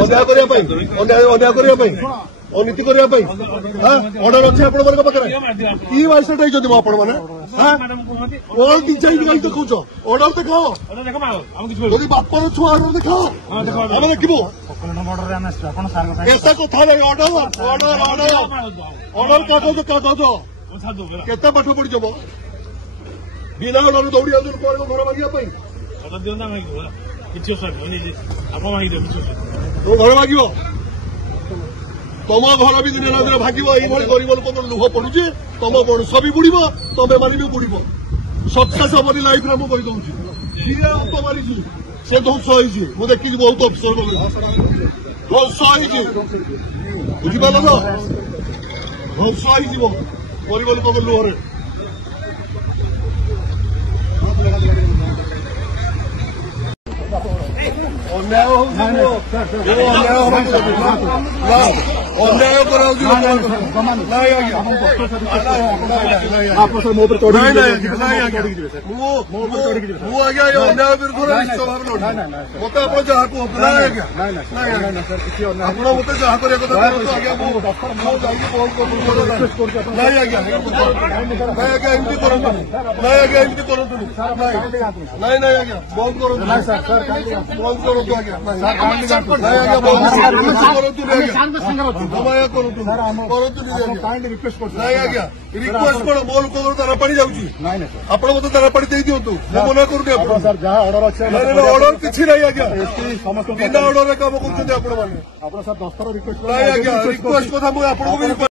अन्याय करने अनीति करने अर्डर अच्छे आप कि माजिस्ट्रेट होती आपण मैंने कौन डिजाइन देखा अर्डर देख बापर छुआ अर्डर देखाओ आम देखू ऐसा कथा नहीं अर्डर कागज केते पाठ पड़ी जब बिना अर्डर दौड़ी आस घर मांगे तो घर मांग तुम घर भी दिन दिन भाग गरीब लोक लुह पड़ुचे तुम वंश भी बुड़ तुम मैंने भी बुड़ सक्सेस हमारी लाइफ में मुझे दूसरी मारी से ध्वंस हो देखी बहुत अफसर ध्वंस हो बुझिपार तो ध्वंस हो गरीब लोक लुहरे अन्याय मत जहाँ मत जहाँ रिक्वेस्ट कौन मो लोक तारापाड़ी जाऊँगी आप मत तारापाड़ी दे दिंतु मना करूनी अर्डर किसी नहीं आज्ञा बिना अर्डर काम कर रिक्वेस्ट कथा मुझे आपको